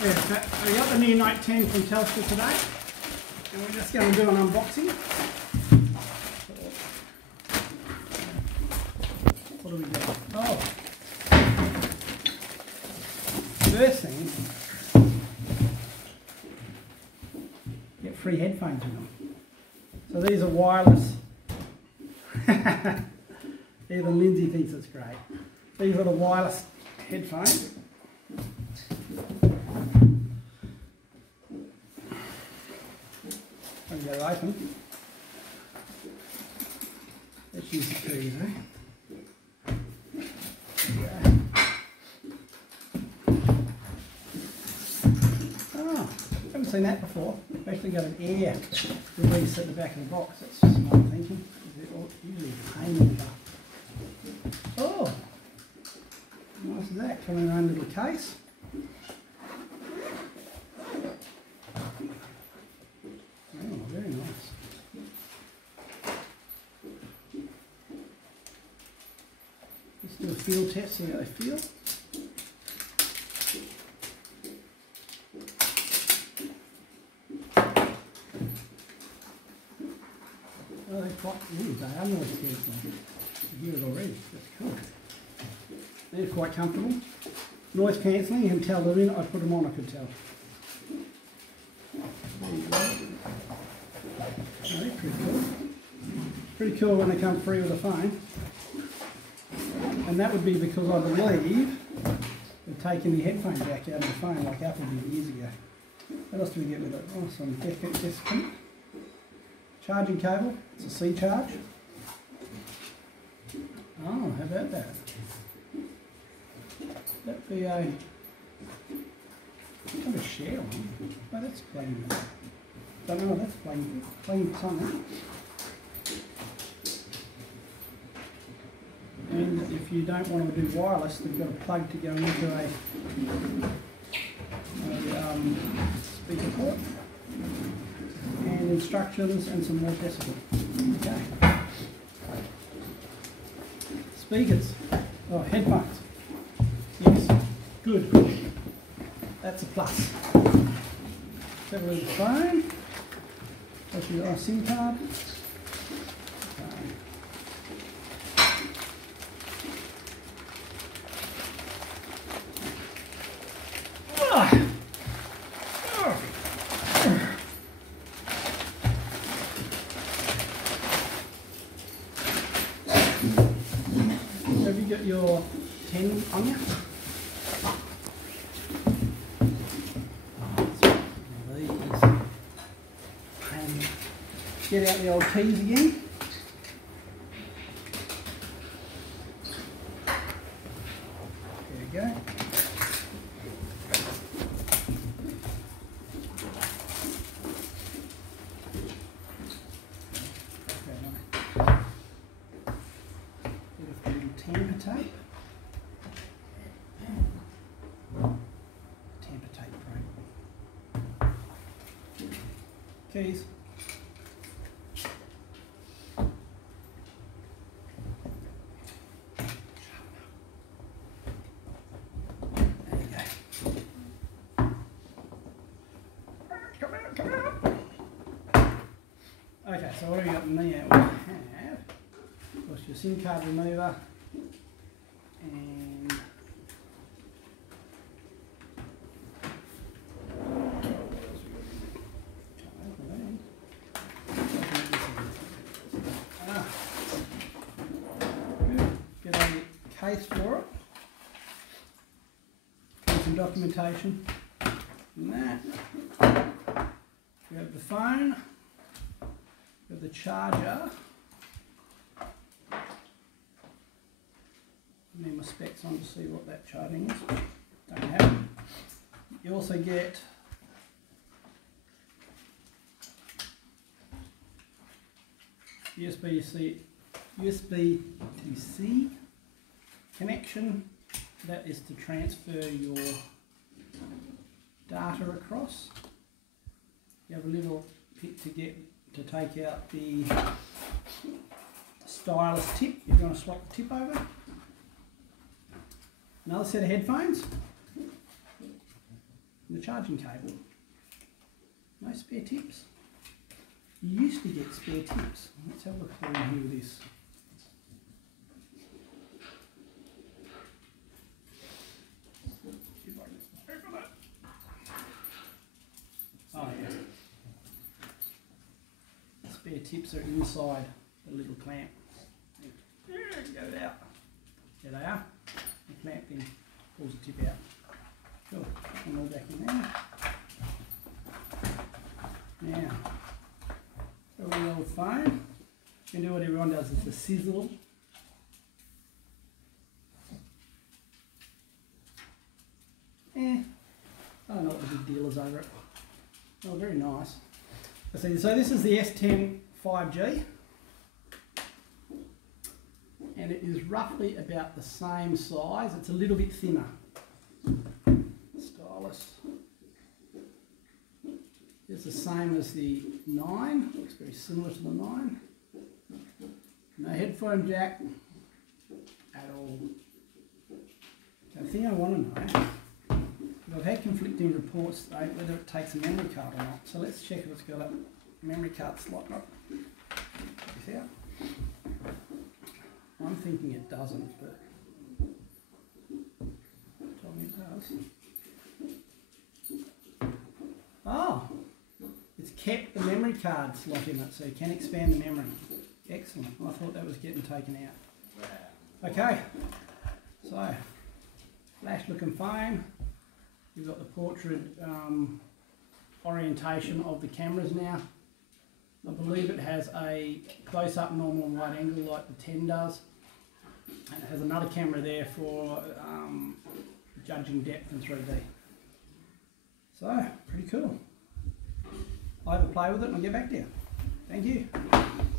Yeah, so we got the new Note 10 from Telstra today, and we're just going to do an unboxing. What do we get? Oh, first thing, get free headphones in them. So these are wireless. Even Lindsay thinks it's great. These are the wireless headphones. I'm going to open. Let's use the keys, eh? Oh, haven't seen that before. We've actually got an air release at the back of the box. That's smart thinking. They're usually a pain in the butt. Oh, nice as that. Come in our own little case. Oh, very nice. Let's do a feel test, see how they feel. Oh, they're quite, they are noise cancelling. You hear it already, that's cool. They're quite comfortable. Noise cancelling, you can tell the minute I put them on I could tell. There you go. Oh, they're pretty cool. Pretty cool when they come free with a phone. And that would be because I believe they've taken the headphone jack out of the phone like Apple did years ago. What else do we get with it? Oh, some disconnect. Charging cable, it's a C charge. Oh, how about that? That'd be a kind of share one. Oh, that's plain. Don't know, that's plain something. And if you don't want to do wireless, they've got a plug to go into a speaker port. And instructions and some more decibel. Okay. Speakers. Oh, headphones. Yes. Good. That's a plus. Have a little phone. That's your SIM card. Have you got your 10 on you? And get out the old keys again. There you go. Tamper tape. Tamper tape frame. Keys. There you go. Come out. Okay, so what have we got in there? We have, of course, your SIM card remover. And get a case for it. And some documentation. And that. We have the phone. We have the charger. Need my specs on to see what that charging is. Don't have it. You also get USB to C connection. That is to transfer your data across. You have a little pit to take out the stylus tip if you want to swap the tip over. Another set of headphones. the charging cable. No spare tips. You used to get spare tips. Let's have a look through here with this. See if I can open it. Oh yeah. Spare tips are inside the little clamp. Get it out. There they are. The clamp then pulls the tip out. Cool. Put them all back in there. Now, a wee old phone. You can do what everyone does, is the sizzle. I don't know what the big deal is over it. Oh, very nice. So this is the S10 5G. And it is roughly about the same size. It's a little bit thinner. Stylus. It's the same as the 9. Looks very similar to the 9. No headphone jack at all. The thing I want to know, I've had conflicting reports though, whether it takes a memory card or not. So let's check if it's got a memory card slot. Check this out. I'm thinking it doesn't, but tell me it does. Oh, it's kept the memory card slot in it, so you can expand the memory. Excellent. I thought that was getting taken out. Okay, so flash looking phone. You've got the portrait orientation of the cameras now. I believe it has a close-up normal and wide angle like the 10 does. And it has another camera there for judging depth in 3D. So, pretty cool. I'll have a play with it and I'll get back to you. Thank you.